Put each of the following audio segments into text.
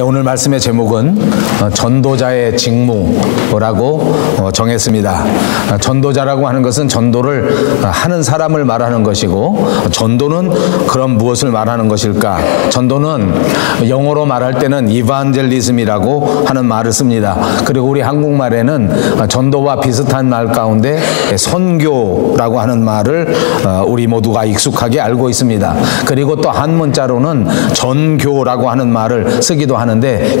오늘 말씀의 제목은 전도자의 직무라고 정했습니다. 전도자라고 하는 것은 전도를 하는 사람을 말하는 것이고, 전도는 그럼 무엇을 말하는 것일까? 전도는 영어로 말할 때는 이반젤리즘이라고 하는 말을 씁니다. 그리고 우리 한국말에는 전도와 비슷한 말 가운데 선교라고 하는 말을 우리 모두가 익숙하게 알고 있습니다. 그리고 또 한문자로는 전교라고 하는 말을 쓰기도 하는데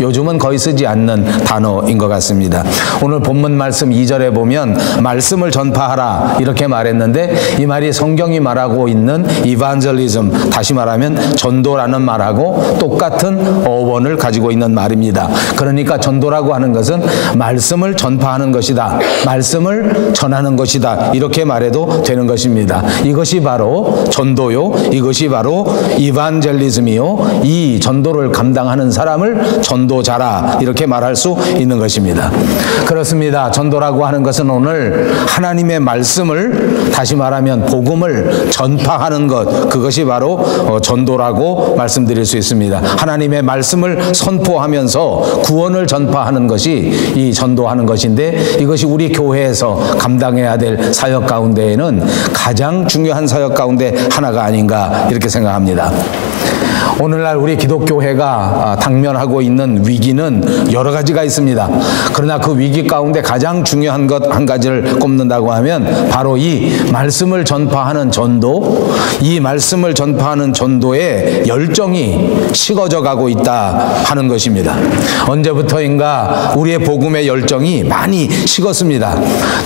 요즘은 거의 쓰지 않는 단어인 것 같습니다. 오늘 본문 말씀 2절에 보면 말씀을 전파하라 이렇게 말했는데, 이 말이 성경이 말하고 있는 이반젤리즘, 다시 말하면 전도라는 말하고 똑같은 어원을 가지고 있는 말입니다. 그러니까 전도라고 하는 것은 말씀을 전파하는 것이다, 말씀을 전하는 것이다, 이렇게 말해도 되는 것입니다. 이것이 바로 전도요, 이것이 바로 이반젤리즘이요, 이 전도를 감당하는 사람을 전도자라 이렇게 말할 수 있는 것입니다. 그렇습니다. 전도라고 하는 것은 오늘 하나님의 말씀을, 다시 말하면 복음을 전파하는 것, 그것이 바로 전도라고 말씀드릴 수 있습니다. 하나님의 말씀을 선포하면서 구원을 전파하는 것이 이 전도하는 것인데, 이것이 우리 교회에서 감당해야 될 사역 가운데에는 가장 중요한 사역 가운데 하나가 아닌가 이렇게 생각합니다. 오늘날 우리 기독교회가 당면하고 있는 위기는 여러 가지가 있습니다. 그러나 그 위기 가운데 가장 중요한 것 한 가지를 꼽는다고 하면 바로 이 말씀을 전파하는 전도, 이 말씀을 전파하는 전도의 열정이 식어져 가고 있다 하는 것입니다. 언제부터인가 우리의 복음의 열정이 많이 식었습니다.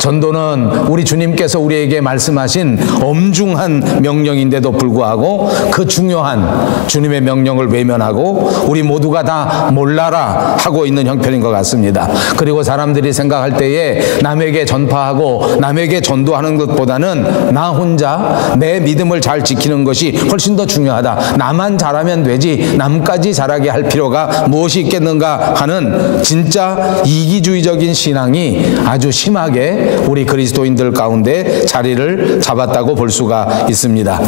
전도는 우리 주님께서 우리에게 말씀하신 엄중한 명령인데도 불구하고 그 중요한 주님의 명령을 외면하고 우리 모두가 다 몰라라 하고 있는 형편인 것 같습니다. 그리고 사람들이 생각할 때에 남에게 전파하고 남에게 전도하는 것보다는 나 혼자 내 믿음을 잘 지키는 것이 훨씬 더 중요하다, 나만 잘하면 되지 남까지 잘하게 할 필요가 무엇이 있겠는가 하는 진짜 이기주의적인 신앙이 아주 심하게 우리 그리스도인들 가운데 자리를 잡았다고 볼 수가 있습니다.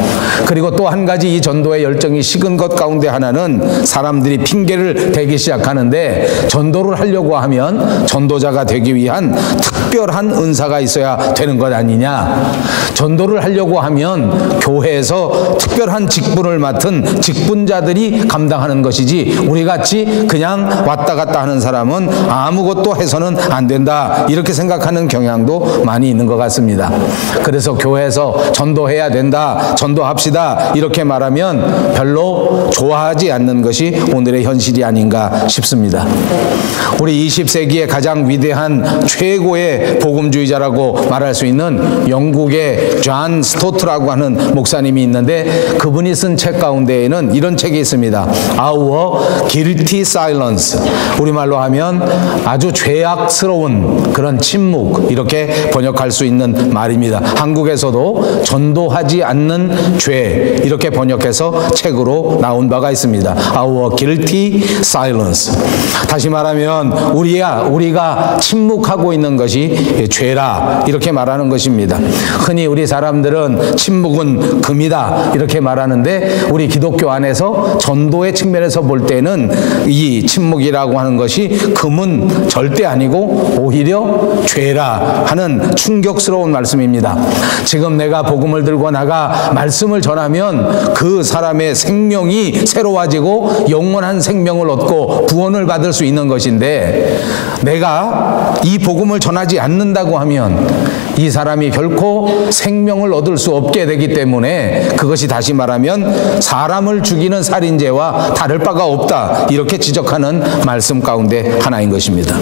그리고 또 한 가지 이 전도의 열정이 식은 것 가운데 하나는 사람들이 핑계를 대기 시작하는데, 전도를 하려고 하면 전도자가 되기 위한 특별한 은사가 있어야 되는 것 아니냐, 전도를 하려고 하면 교회에서 특별한 직분을 맡은 직분자들이 감당하는 것이지 우리같이 그냥 왔다 갔다 하는 사람은 아무것도 해서는 안 된다, 이렇게 생각하는 경향도 많이 있는 것 같습니다. 그래서 교회에서 전도해야 된다, 전도합시다 이렇게 말하면 별로 좋아하지 않는 것이 오늘의 현실이 아닌가 싶습니다. 우리 20세기의 가장 위대한 최고의 복음주의자라고 말할 수 있는 영국의 존 스토트라고 하는 목사님이 있는데, 그분이 쓴 책 가운데에는 이런 책이 있습니다. Our Guilty Silence, 우리말로 하면 아주 죄악스러운 그런 침묵, 이렇게 번역할 수 있는 말입니다. 한국에서도 전도하지 않는 죄 이렇게 번역해서 책으로 나온 바가 있습니다. Our Guilty Silence. 다시 말하면 우리가 침묵하고 있는 것이 죄라 이렇게 말하는 것입니다. 흔히 우리 사람들은 침묵은 금이다 이렇게 말하는데, 우리 기독교 안에서 전도의 측면에서 볼 때는 이 침묵이라고 하는 것이 금은 절대 아니고 오히려 죄라 하는 충격스러운 말씀입니다. 지금 내가 복음을 들고 나가 말씀을 전하면 그 사람의 생명이 새로워지고 영원한 생명을 얻고 구원을 받을 수 있는 것인데, 내가 이 복음을 전하지 않는다고 하면 이 사람이 결코 생명을 얻을 수 없게 되기 때문에 그것이 다시 말하면 사람을 죽이는 살인죄와 다를 바가 없다, 이렇게 지적하는 말씀 가운데 하나인 것입니다.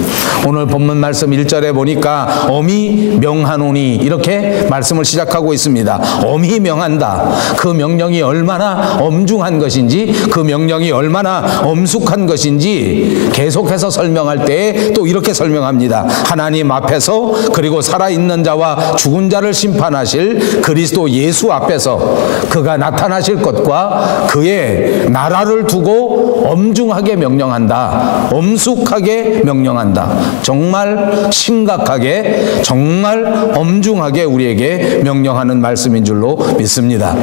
오늘 본문 말씀 1절에 보니까 엄히 명하노니 이렇게 말씀을 시작하고 있습니다. 엄히 명한다, 그 명령이 얼마나 엄중한 것인지, 그 명령이 얼마나 엄숙한 것인지 계속해서 설명할 때에 또 이렇게 설명합니다. 하나님 앞에서 그리고 살아있는 자와 죽은 자를 심판하실 그리스도 예수 앞에서 그가 나타나실 것과 그의 나라를 두고 엄중하게 명령한다. 엄숙하게 명령한다. 정말 심각하게, 정말 엄중하게 우리에게 명령하는 말씀인 줄로 믿습니다.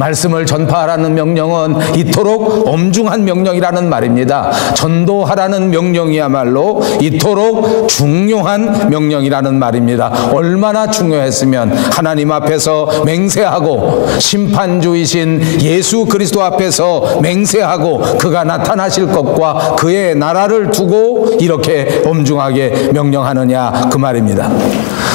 말씀을 전파하라는 명령은 이토록 엄중한 명령이라는 말입니다. 전도하라는 명령이야말로 이토록 중요한 명령이라는 말입니다. 얼마나 중요했으면 하나님 앞에서 맹세하고 심판주이신 예수 그리스도 앞에서 맹세하고 그가 나타나실 것과 그의 나라를 두고 이렇게 엄중하게 명령하느냐 그 말입니다.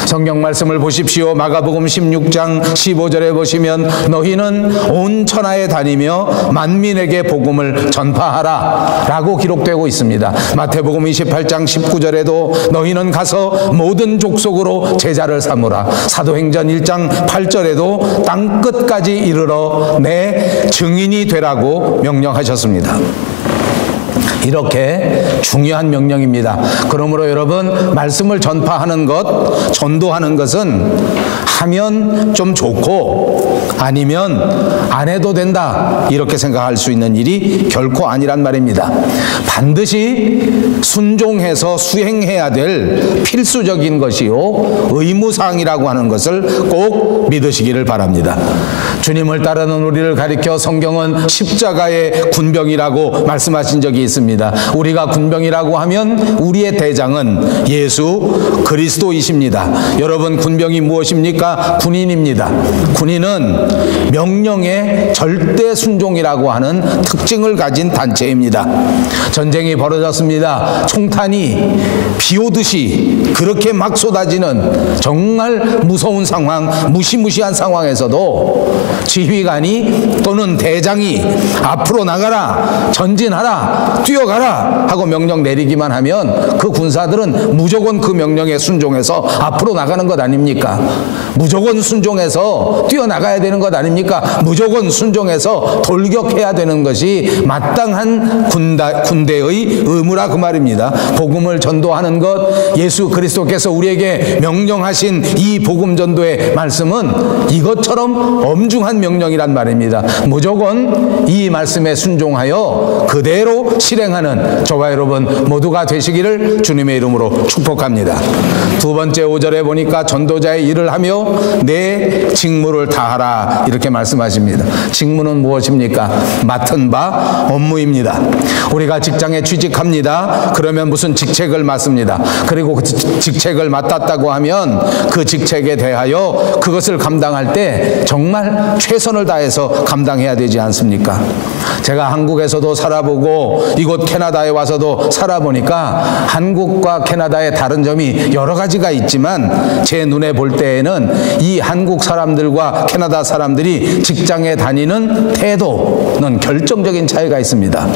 성경 말씀을 보십시오. 마가복음 16장 15절에 보시면 너희는 온 천하에 다니며 만민에게 복음을 전파하라 라고 기록되고 있습니다. 마태복음 28장 19절에도 너희는 가서 모든 족속으로 제자를 삼으라. 사도행전 1장 8절에도 땅끝까지 이르러 내 증인이 되라고 명령하셨습니다. 이렇게 중요한 명령입니다. 그러므로 여러분, 말씀을 전파하는 것, 전도하는 것은 하면 좀 좋고 아니면 안 해도 된다 이렇게 생각할 수 있는 일이 결코 아니란 말입니다. 반드시 순종해서 수행해야 될 필수적인 것이요 의무사항이라고 하는 것을 꼭 믿으시기를 바랍니다. 주님을 따르는 우리를 가리켜 성경은 십자가의 군병이라고 말씀하신 적이 있습니다. 우리가 군병이라고 하면 우리의 대장은 예수 그리스도이십니다. 여러분, 군병이 무엇입니까? 군인입니다. 군인은 명령의 절대 순종이라고 하는 특징을 가진 단체입니다. 전쟁이 벌어졌습니다. 총탄이 비 오듯이 그렇게 막 쏟아지는 정말 무서운 상황, 무시무시한 상황에서도 지휘관이 또는 대장이 앞으로 나가라, 전진하라, 뛰어가라 하고 명령 내리기만 하면 그 군사들은 무조건 그 명령에 순종해서 앞으로 나가는 것 아닙니까? 무조건 순종해서 뛰어나가야 되는 것 아닙니까? 무조건 순종해서 돌격해야 되는 것이 마땅한 군대의 의무라 그 말입니다. 복음을 전도하는 것, 예수 그리스도께서 우리에게 명령하신 이 복음 전도의 말씀은 이것처럼 엄중한 명령이란 말입니다. 무조건 이 말씀에 순종하여 그대로 실행하는 저와 여러분 모두가 되시기를 주님의 이름으로 축복합니다. 두 번째 5절에 보니까 전도자의 일을 하며 내 직무를 다하라 이렇게 말씀하십니다. 직무는 무엇입니까? 맡은 바 업무입니다. 우리가 직장에 취직합니다. 그러면 무슨 직책을 맡습니다. 그리고 그 직책을 맡았다고 하면 그 직책에 대하여 그것을 감당할 때 정말 최선을 다해서 감당해야 되지 않습니까? 제가 한국에서도 살아보고 이곳 캐나다에 와서도 살아보니까 한국과 캐나다의 다른 점이 여러 가지가 있지만 제 눈에 볼 때에는 이 한국 사람들과 캐나다 사람들이 직장에 다니는 태도는 결정적인 차이가 있습니다.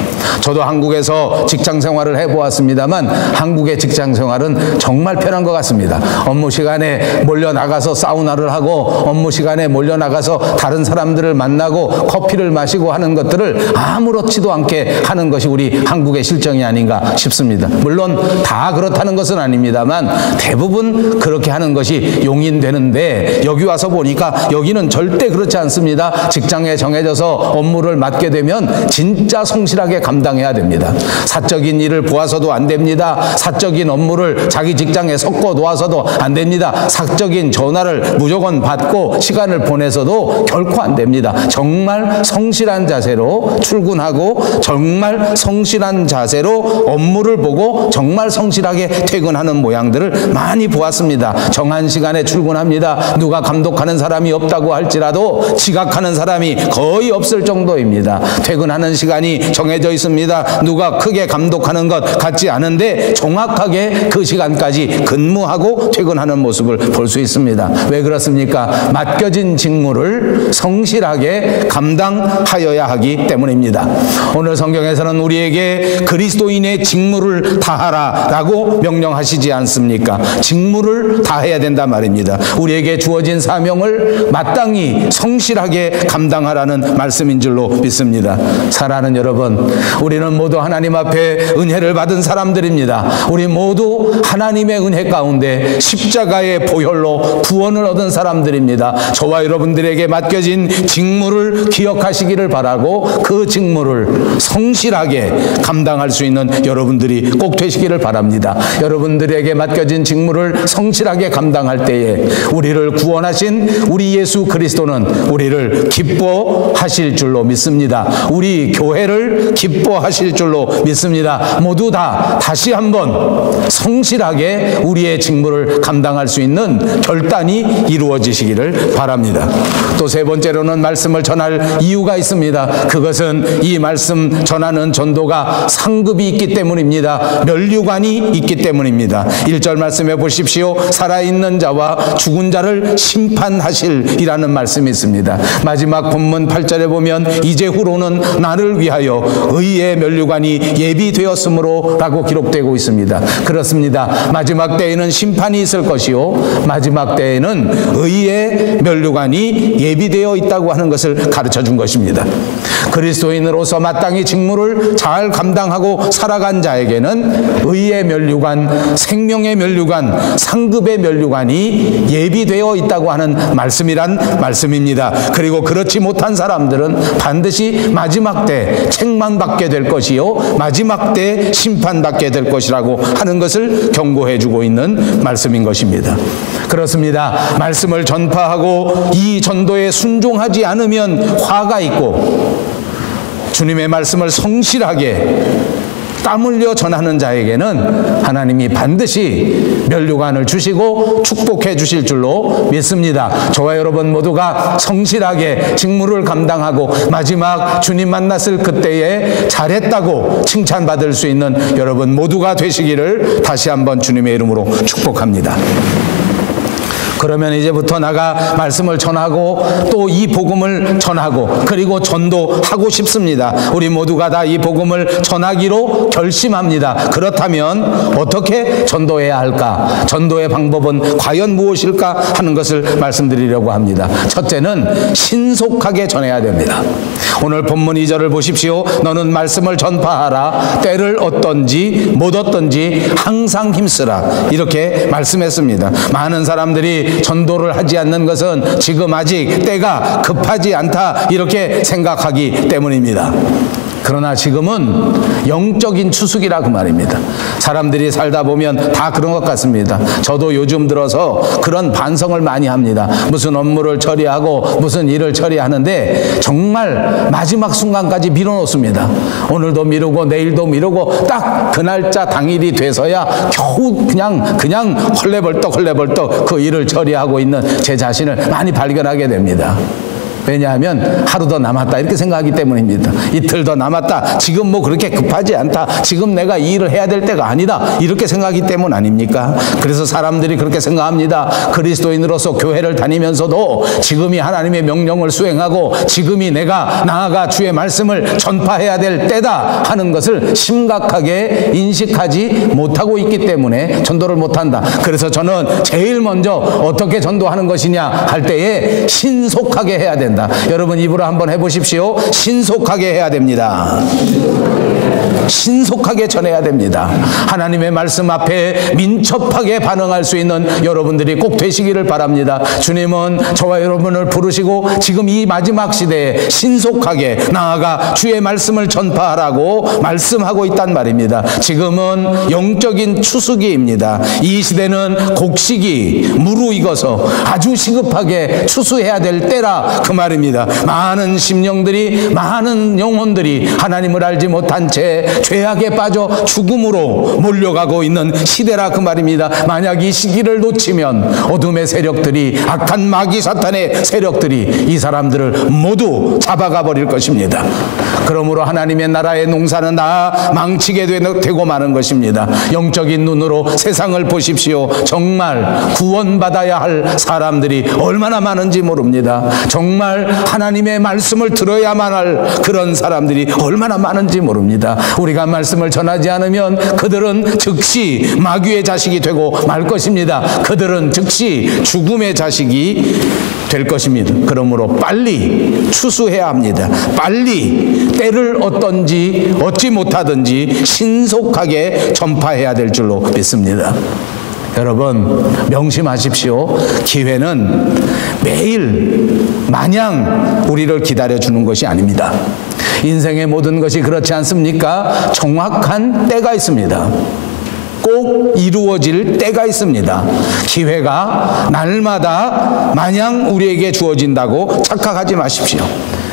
저도 한국에서 직장 생활을 해보았습니다만 한국의 직장 생활은 정말 편한 것 같습니다. 업무 시간에 몰려 나가서 사우나를 하고 업무 시간에 몰려 나가서 다른 사람들을 만나고 커피를 마시고 하는 것들을 아무렇지도 않게 하는 것이 우리 한국의 실정이 아닌가 싶습니다. 물론 다 그렇다는 것은 아닙니다만 대부분 그렇게 하는 것이 용인되는데 여기 와서 보니까 여기는 절대 그렇지 않습니다. 직장에 정해져서 업무를 맡게 되면 진짜 성실하게 감당해야 됩니다. 사적인 일을 보아서도 안 됩니다. 사적인 업무를 자기 직장에 섞어 놓아서도 안 됩니다. 사적인 전화를 무조건 받고 시간을 보내서도 결코 안 됩니다. 정말 성실한 자세로 출근하고 정말 성실한 자세로 업무를 보고 정말 성실하게 퇴근하는 모양들을 많이 보았습니다. 정한 시간에 출근합니다. 누가 감독하는 사람이 없다고 할지라도 지각하는 사람이 거의 없을 정도입니다. 퇴근하는 시간이 정해져 있습니다. 누가 크게 감독하는 것 같지 않은데 정확하게 그 시간까지 근무하고 퇴근하는 모습을 볼 수 있습니다. 왜 그렇습니까? 맡겨진 직무를 성실하게 감당하여야 하기 때문입니다. 오늘 성경에서는 우리에게 그리스도인의 직무를 다하라라고 명령하시지 않습니까? 직무를 다해야 된단 말입니다. 우리에게 주어진 사명을 마땅히 성실하게 감당하라는 말씀인 줄로 믿습니다. 사랑하는 여러분, 우리는 모두 하나님 앞에 은혜를 받은 사람들입니다. 우리 모두 하나님의 은혜 가운데 십자가의 보혈로 구원을 얻은 사람들입니다. 저와 여러분들에게 맡겨진 직무를 기억하시기를 바라고 그 직무를 성실하게 감당할 수 있는 여러분들이 꼭 되시기를 바랍니다. 여러분들에게 맡겨진 직무를 성실하게 감당할 때에 우리를 구원하신 우리 예수 그리스도는 우리를 기뻐하실 줄로 믿습니다. 우리 교회를 기뻐하실 줄로 믿습니다. 모두 다 다시 한번 성실하게 우리의 직무를 감당할 수 있는 결단이 이루어지시기를 바랍니다. 또 세 번째로는 말씀을 전할 이유가 있습니다. 그것은 이 말씀 전하는 전도가 상급이 있기 때문입니다. 면류관이 있기 때문입니다. 1절 말씀해 보십시오. 살아있는 자와 죽은 자를 심판하실이라는 말씀이 있습니다. 마지막 본문 8절에 보면 이제후로는 나를 위하여 의의 면류관이 예비되었으므로 라고 기록되고 있습니다. 그렇습니다. 마지막 때에는 심판이 있을 것이요 마지막 때에는 의의 면류관이 예비되어 있다고 하는 것을 가르쳐 준 것입니다. 그리스도인으로서 마땅히 직무를 잘 감당하고 살아간 자에게는 의의 면류관, 생명의 면류관, 상급의 면류관이 예비되어 있다고 하는 말씀이란 말씀입니다. 그리고 그렇지 못한 사람들은 반드시 마지막 때 책망받게 될 것이요 마지막 때 심판받게 될 것이라고 하는 것을 경고해 주고 있는 말씀인 것입니다. 그렇습니다. 말씀을 전파하고 이 전도에 순종하지 않으면 화가 있고 주님의 말씀을 성실하게 땀 흘려 전하는 자에게는 하나님이 반드시 면류관을 주시고 축복해 주실 줄로 믿습니다. 저와 여러분 모두가 성실하게 직무를 감당하고 마지막 주님 만났을 그때에 잘했다고 칭찬받을 수 있는 여러분 모두가 되시기를 다시 한번 주님의 이름으로 축복합니다. 그러면 이제부터 나가 말씀을 전하고 또 이 복음을 전하고 그리고 전도하고 싶습니다. 우리 모두가 다 이 복음을 전하기로 결심합니다. 그렇다면 어떻게 전도해야 할까? 전도의 방법은 과연 무엇일까 하는 것을 말씀드리려고 합니다. 첫째는 신속하게 전해야 됩니다. 오늘 본문 2절을 보십시오. 너는 말씀을 전파하라. 때를 얻든지 못 얻든지 항상 힘쓰라. 이렇게 말씀했습니다. 많은 사람들이 전도를 하지 않는 것은 지금 아직 때가 급하지 않다 이렇게 생각하기 때문입니다. 그러나 지금은 영적인 추수기라 그 말입니다. 사람들이 살다 보면 다 그런 것 같습니다. 저도 요즘 들어서 그런 반성을 많이 합니다. 무슨 업무를 처리하고 무슨 일을 처리하는데 정말 마지막 순간까지 미뤄놓습니다. 오늘도 미루고 내일도 미루고 딱 그 날짜 당일이 돼서야 겨우 그냥 헐레벌떡 그 일을 처리하고 있는 제 자신을 많이 발견하게 됩니다. 왜냐하면 하루 더 남았다 이렇게 생각하기 때문입니다. 이틀 더 남았다. 지금 뭐 그렇게 급하지 않다. 지금 내가 이 일을 해야 될 때가 아니다. 이렇게 생각하기 때문 아닙니까? 그래서 사람들이 그렇게 생각합니다. 그리스도인으로서 교회를 다니면서도 지금이 하나님의 명령을 수행하고 지금이 내가 나아가 주의 말씀을 전파해야 될 때다 하는 것을 심각하게 인식하지 못하고 있기 때문에 전도를 못한다. 그래서 저는 제일 먼저 어떻게 전도하는 것이냐 할 때에 신속하게 해야 된다. 여러분 입으로 한번 해보십시오. 신속하게 해야 됩니다. 신속하게 전해야 됩니다. 하나님의 말씀 앞에 민첩하게 반응할 수 있는 여러분들이 꼭 되시기를 바랍니다. 주님은 저와 여러분을 부르시고 지금 이 마지막 시대에 신속하게 나아가 주의 말씀을 전파하라고 말씀하고 있단 말입니다. 지금은 영적인 추수기입니다. 이 시대는 곡식이 무르익어서 아주 시급하게 추수해야 될 때라 그 말입니다. 많은 심령들이 많은 영혼들이 하나님을 알지 못한 채 죄악에 빠져 죽음으로 몰려가고 있는 시대라 그 말입니다. 만약 이 시기를 놓치면 어둠의 세력들이 악한 마귀 사탄의 세력들이 이 사람들을 모두 잡아가 버릴 것입니다. 그러므로 하나님의 나라의 농사는 다 망치게 되고 마는 것입니다. 영적인 눈으로 세상을 보십시오. 정말 구원받아야 할 사람들이 얼마나 많은지 모릅니다. 정말 하나님의 말씀을 들어야만 할 그런 사람들이 얼마나 많은지 모릅니다. 우리 우리가 말씀을 전하지 않으면 그들은 즉시 마귀의 자식이 되고 말 것입니다. 그들은 즉시 죽음의 자식이 될 것입니다. 그러므로 빨리 추수해야 합니다. 빨리 때를 얻지 못하든지 신속하게 전파해야 될 줄로 믿습니다. 여러분 명심하십시오. 기회는 매일 마냥 우리를 기다려주는 것이 아닙니다. 인생의 모든 것이 그렇지 않습니까? 정확한 때가 있습니다. 꼭 이루어질 때가 있습니다. 기회가 날마다 마냥 우리에게 주어진다고 착각하지 마십시오.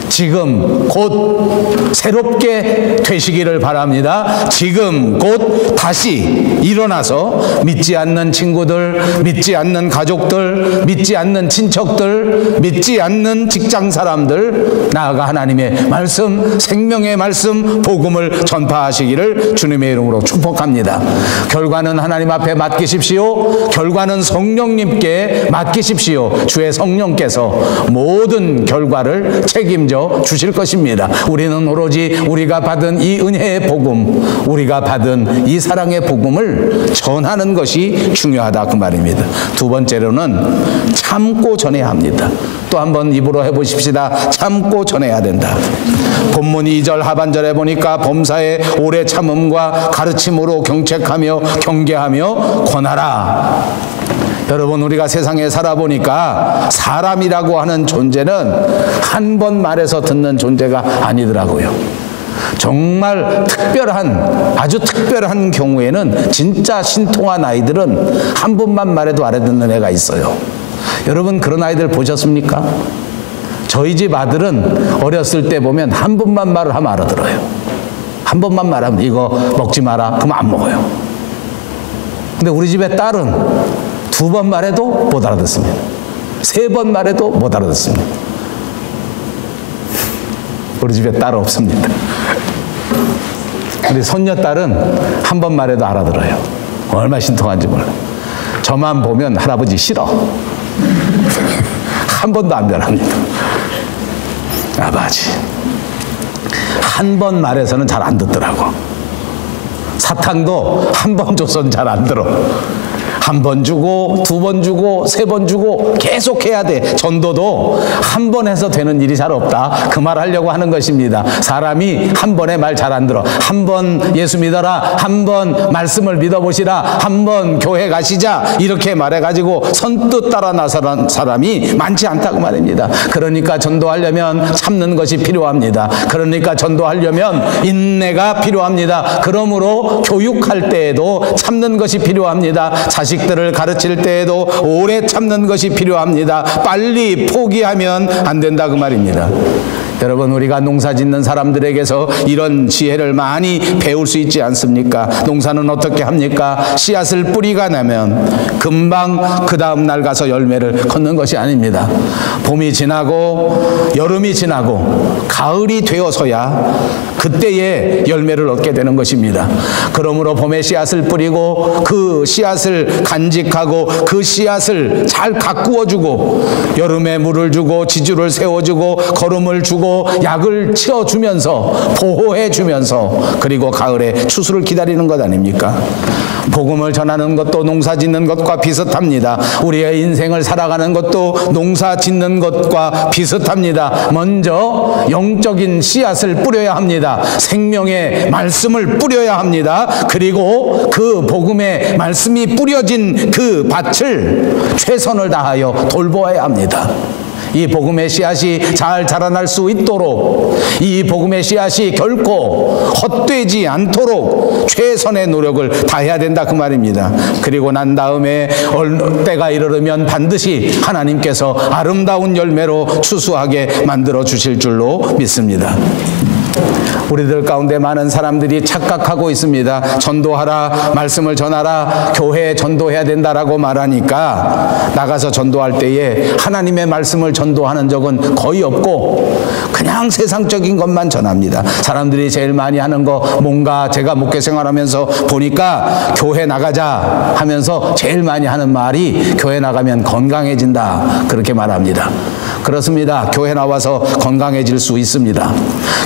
지금 곧 새롭게 되시기를 바랍니다. 지금 곧 다시 일어나서 믿지 않는 친구들, 믿지 않는 가족들, 믿지 않는 친척들, 믿지 않는 직장 사람들, 나아가 하나님의 말씀, 생명의 말씀, 복음을 전파하시기를 주님의 이름으로 축복합니다. 결과는 하나님 앞에 맡기십시오. 결과는 성령님께 맡기십시오. 주의 성령께서 모든 결과를 책임져 주실 것입니다. 우리는 오로지 우리가 받은 이 은혜의 복음, 우리가 받은 이 사랑의 복음을 전하는 것이 중요하다 그 말입니다. 두 번째로는 참고 전해야 합니다. 또 한번 입으로 해보십시다. 참고 전해야 된다. 본문 2절 하반절에 보니까 범사의 오래 참음과 가르침으로 경책하며 경계하며 권하라. 여러분 우리가 세상에 살아보니까 사람이라고 하는 존재는 한 번 말해서 듣는 존재가 아니더라고요. 정말 아주 특별한 경우에는 진짜 신통한 아이들은 한 번만 말해도 알아듣는 애가 있어요. 여러분 그런 아이들 보셨습니까? 저희 집 아들은 어렸을 때 보면 한 번만 말을 하면 알아들어요. 한 번만 말하면 이거 먹지 마라 그럼 안 먹어요. 근데 우리 집의 딸은 두 번 말해도 못 알아듣습니다. 세 번 말해도 못 알아듣습니다. 우리 집에 딸 없습니다. 우리 손녀딸은 한 번 말해도 알아들어요. 얼마나 신통한지 몰라요. 저만 보면 할아버지 싫어. 한 번도 안 변합니다. 아버지 한 번 말해서는 잘 안 듣더라고. 사탕도 한 번 줘서는 잘 안 들어. 한 번 주고 두 번 주고 세 번 주고 계속 해야 돼. 전도도 한 번 해서 되는 일이 잘 없다. 그 말 하려고 하는 것입니다. 사람이 한 번에 말 잘 안 들어. 한 번 예수 믿어라. 한 번 말씀을 믿어보시라. 한 번 교회 가시자. 이렇게 말해가지고 선뜻 따라 나서는 사람이 많지 않다고 말입니다. 그러니까 전도하려면 참는 것이 필요합니다. 그러니까 전도하려면 인내가 필요합니다. 그러므로 교육할 때에도 참는 것이 필요합니다. 자식들을 가르칠 때에도 오래 참는 것이 필요합니다. 빨리 포기하면 안 된다 그 말입니다. 여러분 우리가 농사 짓는 사람들에게서 이런 지혜를 많이 배울 수 있지 않습니까? 농사는 어떻게 합니까? 씨앗을 뿌리가 나면 금방 그 다음 날 가서 열매를 걷는 것이 아닙니다. 봄이 지나고 여름이 지나고 가을이 되어서야 그때에 열매를 얻게 되는 것입니다. 그러므로 봄에 씨앗을 뿌리고 그 씨앗을 간직하고 그 씨앗을 잘 가꾸어주고 여름에 물을 주고 지주를 세워주고 거름을 주고 약을 치어주면서 보호해주면서 그리고 가을에 추수를 기다리는 것 아닙니까? 복음을 전하는 것도 농사 짓는 것과 비슷합니다. 우리의 인생을 살아가는 것도 농사 짓는 것과 비슷합니다. 먼저 영적인 씨앗을 뿌려야 합니다. 생명의 말씀을 뿌려야 합니다. 그리고 그 복음의 말씀이 뿌려진 그 밭을 최선을 다하여 돌보아야 합니다. 이 복음의 씨앗이 잘 자라날 수 있도록 이 복음의 씨앗이 결코 헛되지 않도록 최선의 노력을 다해야 된다 그 말입니다. 그리고 난 다음에 때가 이르면 반드시 하나님께서 아름다운 열매로 추수하게 만들어 주실 줄로 믿습니다. 우리들 가운데 많은 사람들이 착각하고 있습니다. 전도하라, 말씀을 전하라, 교회에 전도해야 된다라고 말하니까 나가서 전도할 때에 하나님의 말씀을 전도하는 적은 거의 없고 그냥 세상적인 것만 전합니다. 사람들이 제일 많이 하는 거 뭔가 제가 목회 생활하면서 보니까 교회 나가자 하면서 제일 많이 하는 말이 교회 나가면 건강해진다 그렇게 말합니다. 그렇습니다. 교회 나와서 건강해질 수 있습니다.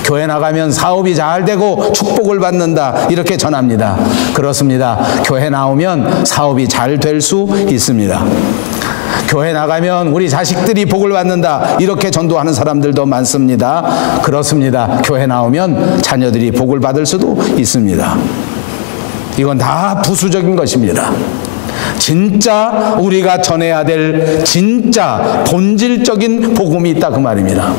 교회 나가면 사업이 잘 되고 축복을 받는다, 이렇게 전합니다. 그렇습니다. 교회 나오면 사업이 잘 될 수 있습니다. 교회 나가면 우리 자식들이 복을 받는다, 이렇게 전도하는 사람들도 많습니다. 그렇습니다. 교회 나오면 자녀들이 복을 받을 수도 있습니다. 이건 다 부수적인 것입니다. 진짜 우리가 전해야 될 진짜 본질적인 복음이 있다, 그 말입니다.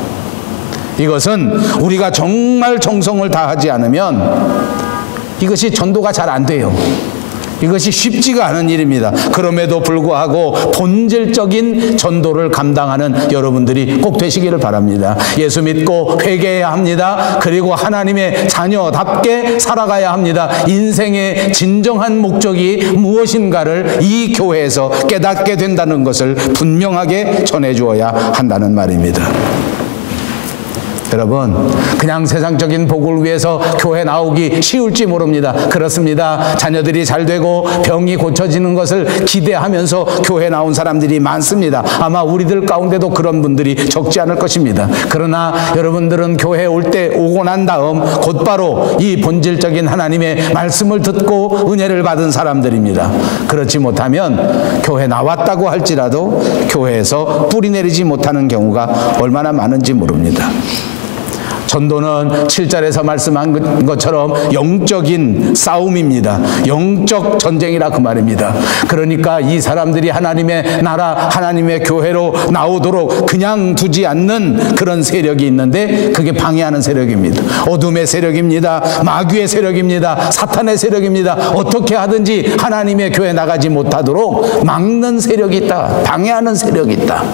이것은 우리가 정말 정성을 다하지 않으면 이것이 전도가 잘 안 돼요. 이것이 쉽지가 않은 일입니다. 그럼에도 불구하고 본질적인 전도를 감당하는 여러분들이 꼭 되시기를 바랍니다. 예수 믿고 회개해야 합니다. 그리고 하나님의 자녀답게 살아가야 합니다. 인생의 진정한 목적이 무엇인가를 이 교회에서 깨닫게 된다는 것을 분명하게 전해주어야 한다는 말입니다. 여러분, 그냥 세상적인 복을 위해서 교회 나오기 쉬울지 모릅니다. 그렇습니다. 자녀들이 잘 되고 병이 고쳐지는 것을 기대하면서 교회 나온 사람들이 많습니다. 아마 우리들 가운데도 그런 분들이 적지 않을 것입니다. 그러나 여러분들은 교회 올 때 오고 난 다음 곧바로 이 본질적인 하나님의 말씀을 듣고 은혜를 받은 사람들입니다. 그렇지 못하면 교회 나왔다고 할지라도 교회에서 뿌리 내리지 못하는 경우가 얼마나 많은지 모릅니다. 전도는 7절에서 말씀한 것처럼 영적인 싸움입니다. 영적 전쟁이라 그 말입니다. 그러니까 이 사람들이 하나님의 나라, 하나님의 교회로 나오도록 그냥 두지 않는 그런 세력이 있는데 그게 방해하는 세력입니다. 어둠의 세력입니다. 마귀의 세력입니다. 사탄의 세력입니다. 어떻게 하든지 하나님의 교회 나가지 못하도록 막는 세력이 있다. 방해하는 세력이 있다.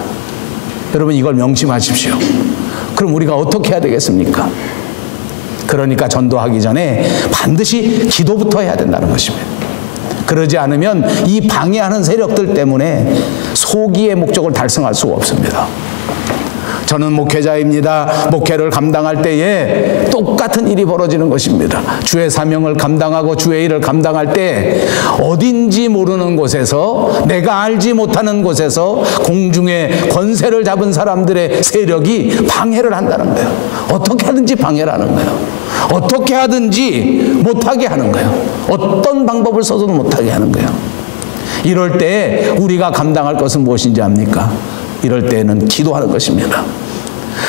여러분, 이걸 명심하십시오. 그럼 우리가 어떻게 해야 되겠습니까? 그러니까 전도하기 전에 반드시 기도부터 해야 된다는 것입니다. 그러지 않으면 이 방해하는 세력들 때문에 소기의 목적을 달성할 수가 없습니다. 저는 목회자입니다. 목회를 감당할 때에 똑같은 일이 벌어지는 것입니다. 주의 사명을 감당하고 주의 일을 감당할 때 어딘지 모르는 곳에서, 내가 알지 못하는 곳에서 공중에 권세를 잡은 사람들의 세력이 방해를 한다는 거예요. 어떻게 하든지 방해를 하는 거예요. 어떻게 하든지 못하게 하는 거예요. 어떤 방법을 써서도 못하게 하는 거예요. 이럴 때 우리가 감당할 것은 무엇인지 압니까? 이럴 때는 기도하는 것입니다.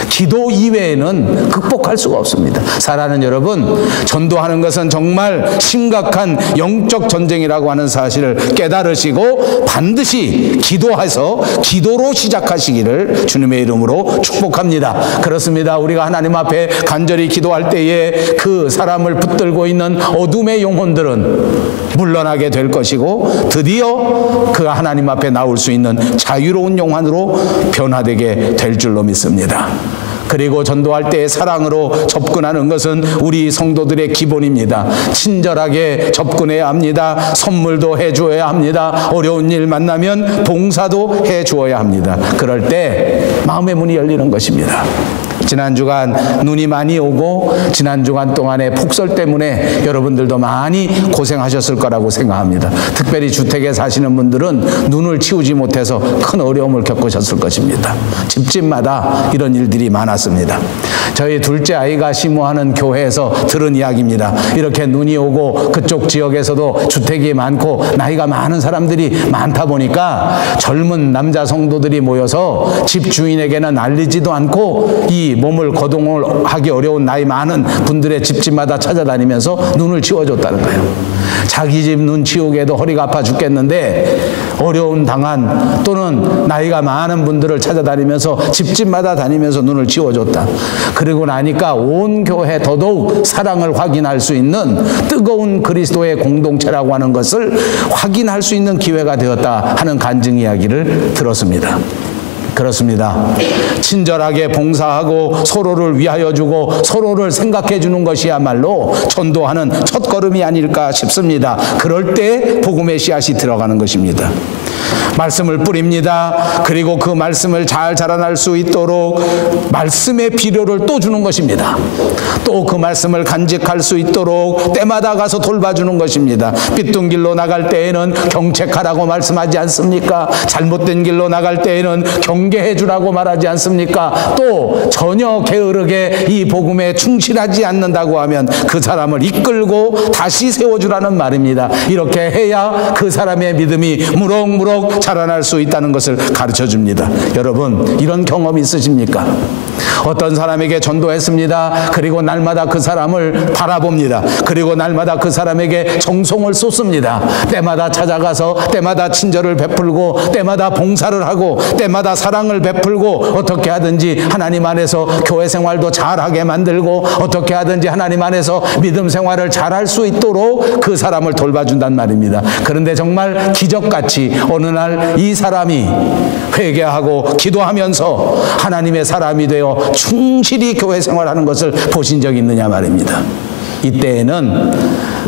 기도 이외에는 극복할 수가 없습니다. 사랑하는 여러분, 전도하는 것은 정말 심각한 영적 전쟁이라고 하는 사실을 깨달으시고 반드시 기도해서 기도로 시작하시기를 주님의 이름으로 축복합니다. 그렇습니다. 우리가 하나님 앞에 간절히 기도할 때에 그 사람을 붙들고 있는 어둠의 영혼들은 물러나게 될 것이고 드디어 그 하나님 앞에 나올 수 있는 자유로운 영혼으로 변화되게 될 줄로 믿습니다. 그리고 전도할 때 사랑으로 접근하는 것은 우리 성도들의 기본입니다. 친절하게 접근해야 합니다. 선물도 해주어야 합니다. 어려운 일 만나면 봉사도 해주어야 합니다. 그럴 때 마음의 문이 열리는 것입니다. 지난 주간 눈이 많이 오고 지난 주간 동안의 폭설 때문에 여러분들도 많이 고생하셨을 거라고 생각합니다. 특별히 주택에 사시는 분들은 눈을 치우지 못해서 큰 어려움을 겪으셨을 것입니다. 집집마다 이런 일들이 많았습니다. 저희 둘째 아이가 심호하는 교회에서 들은 이야기입니다. 이렇게 눈이 오고 그쪽 지역에서도 주택이 많고 나이가 많은 사람들이 많다 보니까 젊은 남자 성도들이 모여서 집 주인에게는 알리지도 않고 이 몸을 거동을 하기 어려운 나이 많은 분들의 집집마다 찾아다니면서 눈을 치워줬다는 거예요. 자기 집 눈 치우기에도 허리가 아파 죽겠는데 어려운 당한 또는 나이가 많은 분들을 찾아다니면서 집집마다 다니면서 눈을 치워줬다. 그리고 나니까 온 교회 더더욱 사랑을 확인할 수 있는 뜨거운 그리스도의 공동체라고 하는 것을 확인할 수 있는 기회가 되었다 하는 간증 이야기를 들었습니다. 그렇습니다. 친절하게 봉사하고 서로를 위하여 주고 서로를 생각해 주는 것이야말로 전도하는 첫걸음이 아닐까 싶습니다. 그럴 때 복음의 씨앗이 들어가는 것입니다. 말씀을 뿌립니다. 그리고 그 말씀을 잘 자라날 수 있도록 말씀의 비료를 또 주는 것입니다. 또 그 말씀을 간직할 수 있도록 때마다 가서 돌봐주는 것입니다. 삐뚤 길로 나갈 때에는 경책하라고 말씀하지 않습니까? 잘못된 길로 나갈 때에는 경계해 주라고 말하지 않습니까? 또 전혀 게으르게 이 복음에 충실하지 않는다고 하면 그 사람을 이끌고 다시 세워주라는 말입니다. 이렇게 해야 그 사람의 믿음이 무럭무럭 자라날 수 있다는 것을 가르쳐 줍니다. 여러분, 이런 경험이 있으십니까? 어떤 사람에게 전도했습니다. 그리고 날마다 그 사람을 바라봅니다. 그리고 날마다 그 사람에게 정성을 쏟습니다. 때마다 찾아가서 때마다 친절을 베풀고 때마다 봉사를 하고 때마다 사랑을 베풀고 어떻게 하든지 하나님 안에서 교회 생활도 잘하게 만들고 어떻게 하든지 하나님 안에서 믿음 생활을 잘할 수 있도록 그 사람을 돌봐준단 말입니다. 그런데 정말 기적같이 어느 날 이 사람이 회개하고 기도하면서 하나님의 사람이 되어 충실히 교회 생활하는 것을 보신 적이 있느냐 말입니다. 이때에는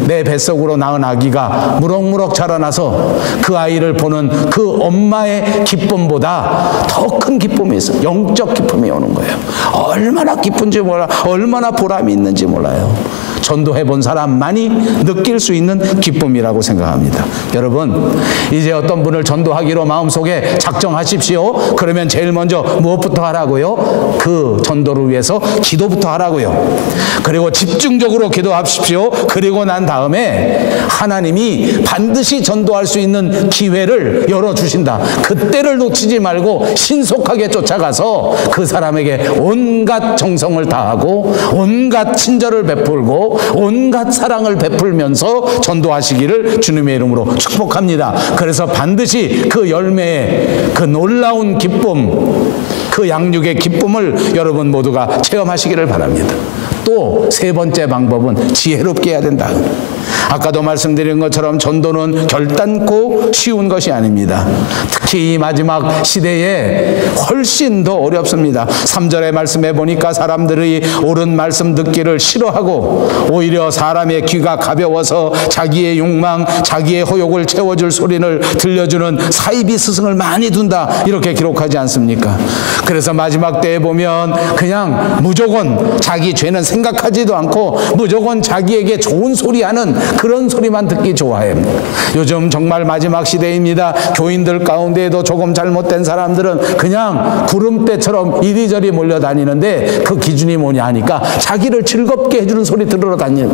내 뱃속으로 낳은 아기가 무럭무럭 자라나서 그 아이를 보는 그 엄마의 기쁨보다 더 큰 기쁨이 있어요. 영적 기쁨이 오는 거예요. 얼마나 기쁜지 몰라, 얼마나 보람이 있는지 몰라요. 전도해 본 사람만이 느낄 수 있는 기쁨이라고 생각합니다. 여러분, 이제 어떤 분을 전도하기로 마음속에 작정하십시오. 그러면 제일 먼저 무엇부터 하라고요? 그 전도를 위해서 기도부터 하라고요. 그리고 집중적으로 기도하십시오. 그리고 난 다음에 하나님이 반드시 전도할 수 있는 기회를 열어주신다. 그때를 놓치지 말고 신속하게 쫓아가서 그 사람에게 온갖 정성을 다하고 온갖 친절을 베풀고 온갖 사랑을 베풀면서 전도하시기를 주님의 이름으로 축복합니다. 그래서 반드시 그 열매의 그 놀라운 기쁨, 그 양육의 기쁨을 여러분 모두가 체험하시기를 바랍니다. 또 세 번째 방법은 지혜롭게 해야 된다. 아까도 말씀드린 것처럼 전도는 결단코 쉬운 것이 아닙니다. 특히 이 마지막 시대에 훨씬 더 어렵습니다. 3절의 말씀에 보니까 사람들이 옳은 말씀 듣기를 싫어하고 오히려 사람의 귀가 가벼워서 자기의 욕망, 자기의 허욕을 채워줄 소리를 들려주는 사이비 스승을 많이 둔다, 이렇게 기록하지 않습니까? 그래서 마지막 때에 보면 그냥 무조건 자기 죄는 생각하지도 않고 무조건 자기에게 좋은 소리 하는 그런 소리만 듣기 좋아해요. 요즘 정말 마지막 시대입니다. 교인들 가운데에도 조금 잘못된 사람들은 그냥 구름대처럼 이리저리 몰려다니는데 그 기준이 뭐냐 하니까 자기를 즐겁게 해주는 소리 들으러 다니는,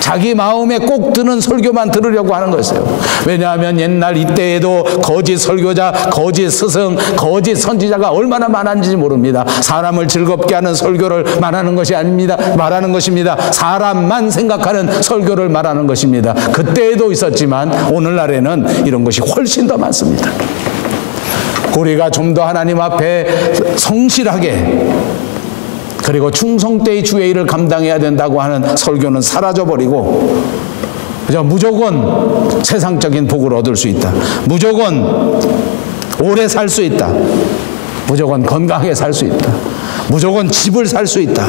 자기 마음에 꼭 드는 설교만 들으려고 하는 것이에요. 왜냐하면 옛날 이때에도 거짓 설교자, 거짓 스승, 거짓 선지자가 얼마나 많았는지 모릅니다. 사람을 즐겁게 하는 설교를 말하는 것이 아닙니다. 말하는 것입니다. 사람만 생각하는 설교를 말하는 것입니다. 그때에도 있었지만 오늘날에는 이런 것이 훨씬 더 많습니다. 우리가 좀 더 하나님 앞에 성실하게 그리고 충성되이 주의 일을 감당해야 된다고 하는 설교는 사라져버리고 무조건 세상적인 복을 얻을 수 있다, 무조건 오래 살 수 있다, 무조건 건강하게 살 수 있다, 무조건 집을 살 수 있다,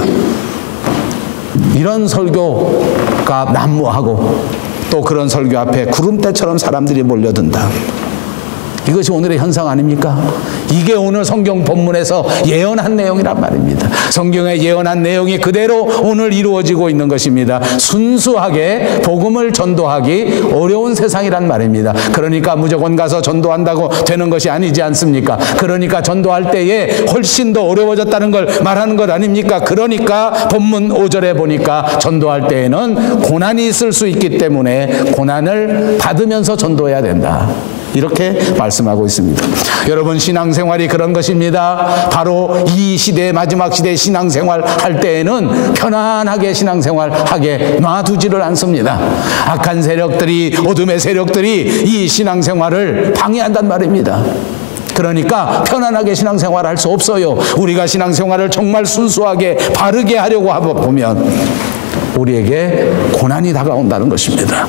이런 설교가 난무하고 또 그런 설교 앞에 구름대처럼 사람들이 몰려든다. 이것이 오늘의 현상 아닙니까? 이게 오늘 성경 본문에서 예언한 내용이란 말입니다. 성경에 예언한 내용이 그대로 오늘 이루어지고 있는 것입니다. 순수하게 복음을 전도하기 어려운 세상이란 말입니다. 그러니까 무조건 가서 전도한다고 되는 것이 아니지 않습니까? 그러니까 전도할 때에 훨씬 더 어려워졌다는 걸 말하는 것 아닙니까? 그러니까 본문 5절에 보니까 전도할 때에는 고난이 있을 수 있기 때문에 고난을 받으면서 전도해야 된다, 이렇게 말씀하고 있습니다. 여러분, 신앙생활이 그런 것입니다. 바로 이 시대의 마지막 시대의 신앙생활 할 때에는 편안하게 신앙생활 하게 놔두지를 않습니다. 악한 세력들이, 어둠의 세력들이 이 신앙생활을 방해한단 말입니다. 그러니까 편안하게 신앙생활을 할 수 없어요. 우리가 신앙생활을 정말 순수하게 바르게 하려고 보면 우리에게 고난이 다가온다는 것입니다.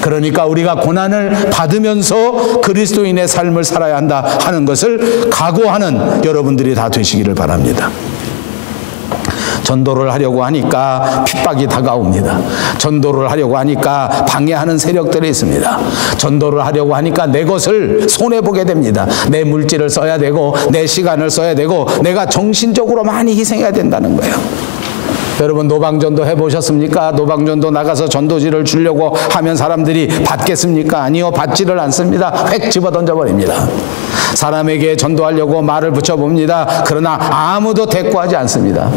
그러니까 우리가 고난을 받으면서 그리스도인의 삶을 살아야 한다 하는 것을 각오하는 여러분들이 다 되시기를 바랍니다. 전도를 하려고 하니까 핍박이 다가옵니다. 전도를 하려고 하니까 방해하는 세력들이 있습니다. 전도를 하려고 하니까 내 것을 손해보게 됩니다. 내 물질을 써야 되고 내 시간을 써야 되고 내가 정신적으로 많이 희생해야 된다는 거예요. 여러분 노방전도 해보셨습니까? 노방전도 나가서 전도지를 주려고 하면 사람들이 받겠습니까? 아니요, 받지를 않습니다. 획 집어 던져버립니다. 사람에게 전도하려고 말을 붙여봅니다. 그러나 아무도 대꾸하지 않습니다.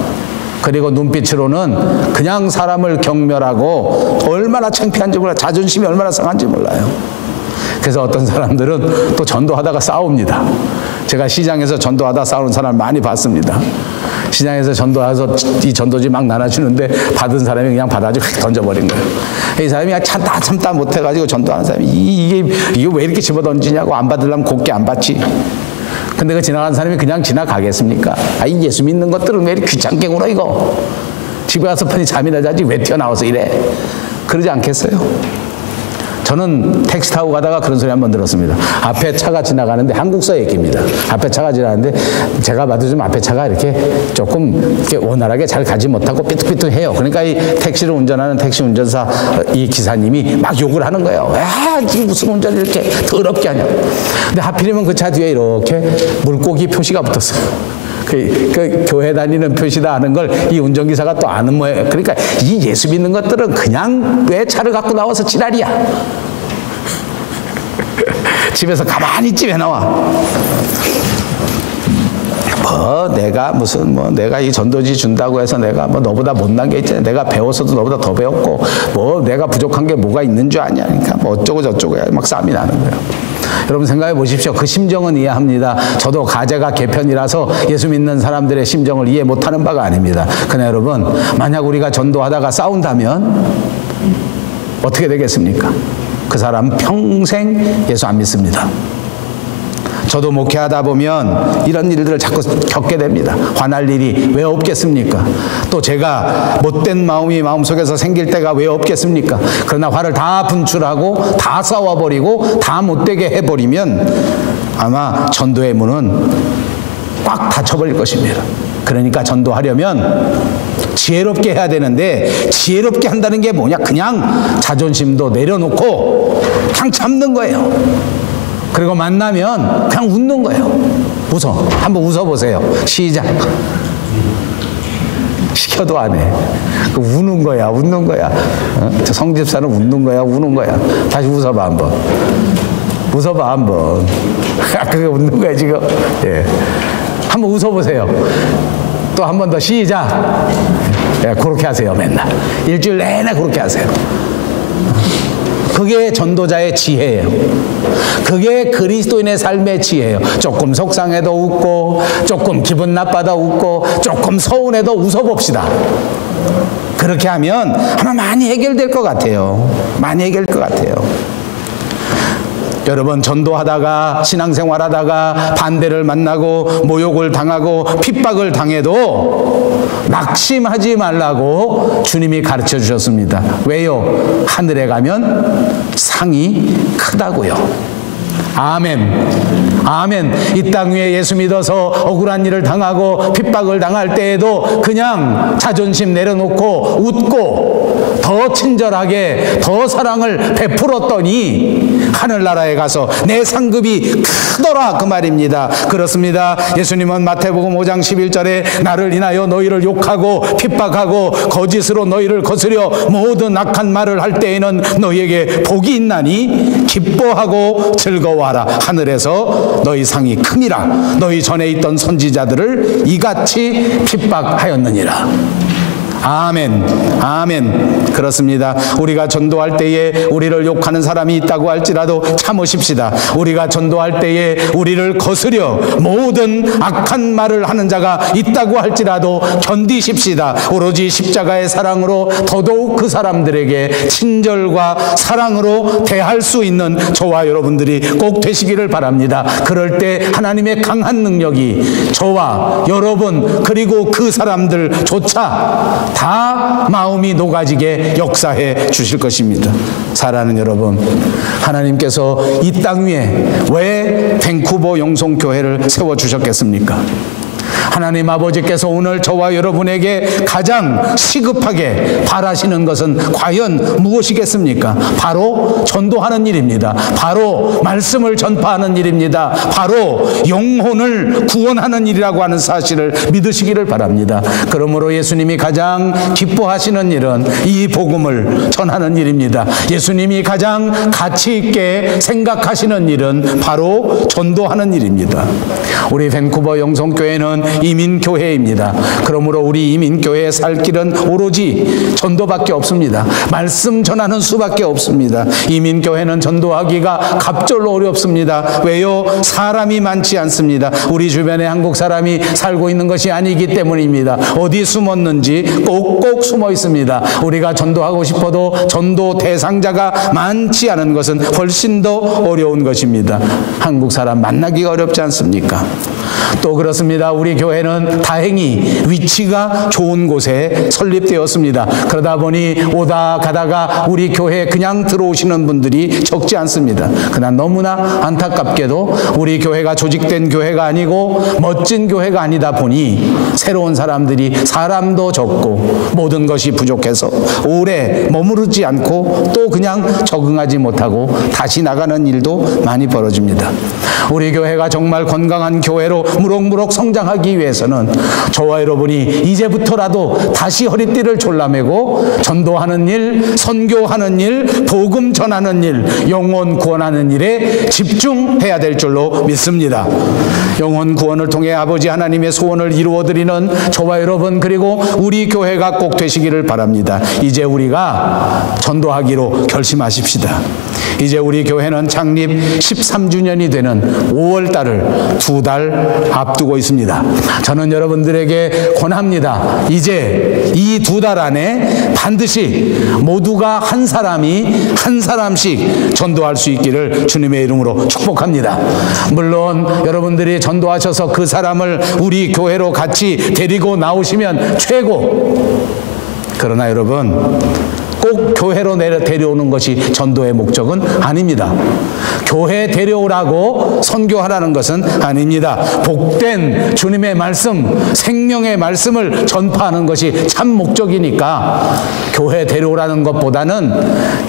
그리고 눈빛으로는 그냥 사람을 경멸하고 얼마나 창피한지 몰라요. 자존심이 얼마나 상한지 몰라요. 그래서 어떤 사람들은 또 전도하다가 싸웁니다. 제가 시장에서 전도하다 싸우는 사람 많이 봤습니다. 시장에서 전도해서 이 전도지 막 나눠주는데 받은 사람이 그냥 받아가지고 휙 던져버린 거예요. 이 사람이 그냥 참다 못해가지고 전도하는 사람이 이게 왜 이렇게 집어던지냐고, 안 받으려면 곱게 안 받지. 근데 그 지나가는 사람이 그냥 지나가겠습니까? 이 예수 믿는 것들은 왜 이렇게 귀찮게 굴어 이거. 집에 가서 편히 잠이나 자지 왜 튀어나와서 이래. 그러지 않겠어요? 저는 택시 타고 가다가 그런 소리 한번 들었습니다. 앞에 차가 지나가는데, 한국서 얘기입니다. 앞에 차가 지나가는데 제가 봐도 좀 앞에 차가 이렇게 조금 이렇게 원활하게 잘 가지 못하고 삐뚤삐뚤해요. 그러니까 이 택시를 운전하는 택시 운전사 이 기사님이 막 욕을 하는 거예요. 이게 무슨 운전을 이렇게 더럽게 하냐. 근데 하필이면 그 차 뒤에 이렇게 물고기 표시가 붙었어요. 그 교회 다니는 표시다 하는 걸 이 운전기사가 또 아는 모양. 그러니까 이 예수 믿는 것들은 그냥 왜 차를 갖고 나와서 지랄이야. 집에서 가만히 있지 왜 나와. 내가 이 전도지 준다고 해서 내가 너보다 못난 게 있잖아. 내가 배웠어도 너보다 더 배웠고 내가 부족한 게 뭐가 있는 줄 아냐. 그러니까 어쩌고 저쩌고 막 싸움이 나는 거예요. 여러분 생각해 보십시오. 그 심정은 이해합니다. 저도 가제가 개편이라서 예수 믿는 사람들의 심정을 이해 못하는 바가 아닙니다. 그러나 여러분, 만약 우리가 전도하다가 싸운다면 어떻게 되겠습니까? 그 사람 평생 예수 안 믿습니다. 저도 목회하다 보면 이런 일들을 자꾸 겪게 됩니다. 화날 일이 왜 없겠습니까? 또 제가 못된 마음이 마음속에서 생길 때가 왜 없겠습니까? 그러나 화를 다 분출하고 다 싸워버리고 다 못되게 해버리면 아마 전도의 문은 꽉 닫혀버릴 것입니다. 그러니까 전도하려면 지혜롭게 해야 되는데, 지혜롭게 한다는 게 뭐냐? 그냥 자존심도 내려놓고 그냥 참는 거예요. 그리고 만나면 그냥 웃는 거예요. 한번 웃어보세요. 시작. 시켜도 안 해. 우는 거야, 웃는 거야. 저 성집사는 웃는 거야, 우는 거야. 다시 웃어봐 한번. 웃어봐 한번. 그게 웃는 거야 지금. 예. 한번 웃어보세요. 또 한 번 더 시작. 예, 그렇게 하세요 맨날. 일주일 내내 그렇게 하세요. 그게 전도자의 지혜예요. 그게 그리스도인의 삶의 지혜예요. 조금 속상해도 웃고, 조금 기분 나빠도 웃고, 조금 서운해도 웃어봅시다. 그렇게 하면 아마 많이 해결될 것 같아요. 많이 해결될 것 같아요. 여러분, 전도하다가 신앙생활하다가 반대를 만나고 모욕을 당하고 핍박을 당해도 낙심하지 말라고 주님이 가르쳐 주셨습니다. 왜요? 하늘에 가면 상이 크다고요. 아멘. 아멘. 이 땅 위에 예수 믿어서 억울한 일을 당하고 핍박을 당할 때에도 그냥 자존심 내려놓고 웃고 더 친절하게 더 사랑을 베풀었더니 하늘나라에 가서 내 상급이 크더라 그 말입니다. 그렇습니다. 예수님은 마태복음 5장 11절에 나를 인하여 너희를 욕하고 핍박하고 거짓으로 너희를 거스려 모든 악한 말을 할 때에는 너희에게 복이 있나니 기뻐하고 즐거워하라. 하늘에서 너희 상이 큼이라. 너희 전에 있던 선지자들을 이같이 핍박하였느니라. 아멘. 아멘. 그렇습니다. 우리가 전도할 때에 우리를 욕하는 사람이 있다고 할지라도 참으십시다. 우리가 전도할 때에 우리를 거스려 모든 악한 말을 하는 자가 있다고 할지라도 견디십시다. 오로지 십자가의 사랑으로 더더욱 그 사람들에게 친절과 사랑으로 대할 수 있는 저와 여러분들이 꼭 되시기를 바랍니다. 그럴 때 하나님의 강한 능력이 저와 여러분 그리고 그 사람들조차 다 마음이 녹아지게 역사해 주실 것입니다. 사랑하는 여러분, 하나님께서 이 땅 위에 왜 밴쿠버 영성교회를 세워주셨겠습니까? 하나님 아버지께서 오늘 저와 여러분에게 가장 시급하게 바라시는 것은 과연 무엇이겠습니까? 바로 전도하는 일입니다. 바로 말씀을 전파하는 일입니다. 바로 영혼을 구원하는 일이라고 하는 사실을 믿으시기를 바랍니다. 그러므로 예수님이 가장 기뻐하시는 일은 이 복음을 전하는 일입니다. 예수님이 가장 가치 있게 생각하시는 일은 바로 전도하는 일입니다. 우리 밴쿠버 영성교회는 이민교회입니다. 그러므로 우리 이민교회에 살 길은 오로지 전도밖에 없습니다. 말씀 전하는 수밖에 없습니다. 이민교회는 전도하기가 갑절로 어렵습니다. 왜요? 사람이 많지 않습니다. 우리 주변에 한국 사람이 살고 있는 것이 아니기 때문입니다. 어디 숨었는지 꼭꼭 숨어 있습니다. 우리가 전도하고 싶어도 전도 대상자가 많지 않은 것은 훨씬 더 어려운 것입니다. 한국 사람 만나기가 어렵지 않습니까? 또 그렇습니다. 우리 교회는 다행히 위치가 좋은 곳에 설립되었습니다. 그러다 보니 오다 가다가 우리 교회에 그냥 들어오시는 분들이 적지 않습니다. 그러나 너무나 안타깝게도 우리 교회가 조직된 교회가 아니고 멋진 교회가 아니다 보니 새로운 사람들이 사람도 적고 모든 것이 부족해서 오래 머무르지 않고 또 그냥 적응하지 못하고 다시 나가는 일도 많이 벌어집니다. 우리 교회가 정말 건강한 교회로 무럭무럭 성장하기 위해서는 저와 여러분이 이제부터라도 다시 허리띠를 졸라매고 전도하는 일, 선교하는 일, 복음 전하는 일, 영혼 구원하는 일에 집중해야 될 줄로 믿습니다. 영혼 구원을 통해 아버지 하나님의 소원을 이루어드리는 저와 여러분 그리고 우리 교회가 꼭 되시기를 바랍니다. 이제 우리가 전도하기로 결심하십시다. 이제 우리 교회는 창립 13주년이 되는 5월 달을 2달 앞두고 있습니다. 저는 여러분들에게 권합니다. 이제 이 2달 안에 반드시 모두가 한 사람이 한 사람씩 전도할 수 있기를 주님의 이름으로 축복합니다. 물론 여러분들이 전도하셔서 그 사람을 우리 교회로 같이 데리고 나오시면 최고. 그러나 여러분 꼭 교회로 데려오는 것이 전도의 목적은 아닙니다. 교회 데려오라고 선교하라는 것은 아닙니다. 복된 주님의 말씀, 생명의 말씀을 전파하는 것이 참 목적이니까 교회 데려오라는 것보다는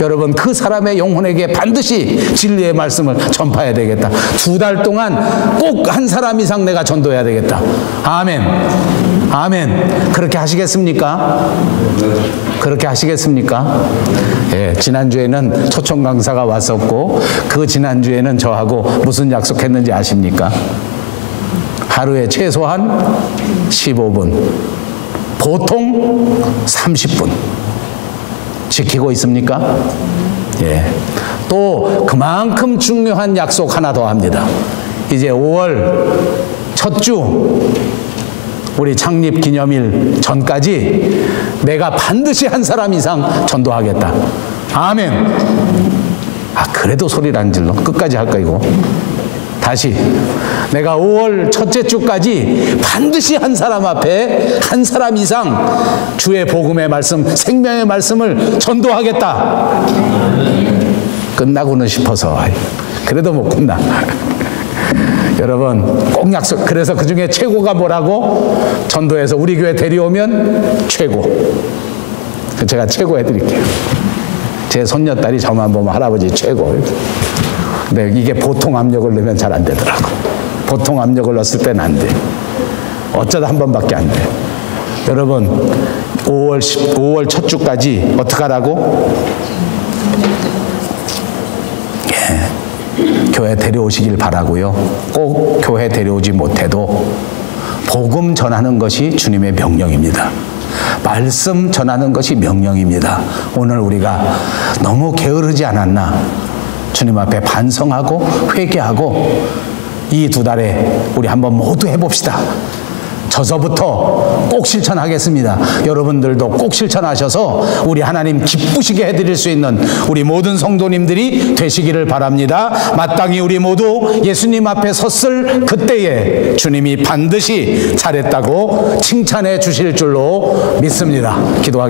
여러분 그 사람의 영혼에게 반드시 진리의 말씀을 전파해야 되겠다. 2달 동안 꼭 한 사람 이상 내가 전도해야 되겠다. 아멘. 아멘. 그렇게 하시겠습니까? 그렇게 하시겠습니까? 예, 지난주에는 초청 강사가 왔었고 그 지난주에는 저하고 무슨 약속했는지 아십니까? 하루에 최소한 15분, 보통 30분 지키고 있습니까? 예. 또 그만큼 중요한 약속 하나 더 합니다. 이제 5월 첫 주 우리 창립 기념일 전까지 내가 반드시 한 사람 이상 전도하겠다. 아멘. 그래도 소리를 안 질러. 끝까지 할까 이거? 다시. 내가 5월 첫째 주까지 반드시 한 사람 앞에 한 사람 이상 주의 복음의 말씀, 생명의 말씀을 전도하겠다. 끝나고는 싶어서 그래도 못 끝나. 여러분 꼭 약속. 그래서 그 중에 최고가 뭐라고? 전도해서 우리 교회 데려오면 최고. 제가 최고 해드릴게요. 제 손녀딸이 저만 보면 할아버지 최고. 근데 이게 보통 압력을 넣으면 잘 안 되더라고. 보통 압력을 넣었을 때는 안 돼. 어쩌다 한 번밖에 안 돼. 여러분 5월 첫 주까지 어떻게 하라고? 교회 데려오시길 바라고요. 꼭 교회 데려오지 못해도 복음 전하는 것이 주님의 명령입니다. 말씀 전하는 것이 명령입니다. 오늘 우리가 너무 게으르지 않았나? 주님 앞에 반성하고 회개하고 이 2달에 우리 한번 모두 해봅시다. 저서부터 꼭 실천하겠습니다. 여러분들도 꼭 실천하셔서 우리 하나님 기쁘시게 해드릴 수 있는 우리 모든 성도님들이 되시기를 바랍니다. 마땅히 우리 모두 예수님 앞에 섰을 그때에 주님이 반드시 잘했다고 칭찬해 주실 줄로 믿습니다. 기도하겠습니다.